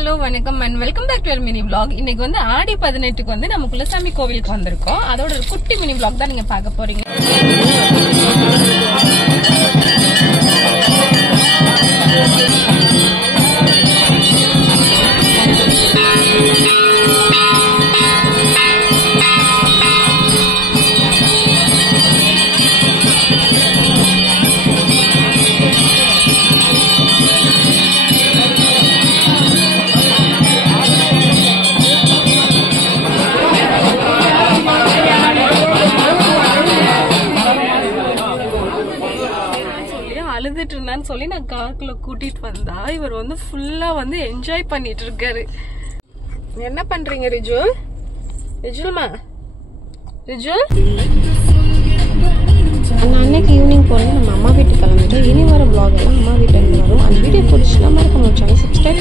Hello வணக்கம் and welcome back to mini vlog. இன்னைக்கு வந்து ஆடி 18க்கு வந்து நம்ம குலசாமி கோவிலுக்கு வந்திருக்கோம். அதோட ஒரு குட்டி மினி vlog தான் நீங்க பார்க்க போறீங்க. அழுதுட்டு இருந்தான்னு சொல்லி நான் காருக்குள்ள கூட்டிட்டு வந்தா இவர் வந்து ஃபுல்லா வந்து என்ஜாய் பண்ணிட்டு இருக்காரு. என்ன பண்றீங்க ரிஜுல்? ரிஜுல்மா, ரிஜுல் அந்த அன்னைக்கு ஈவினிங் போல நம்ம அம்மா வீட்டுக்கு கிளம்பிட்டோம். இனி வர vlog எல்லாம் அம்மா வீட்டுல இருந்து வரும். அந்த வீடியோ பிடிச்சினா மறக்காம சேனல் சப்ஸ்கிரைப்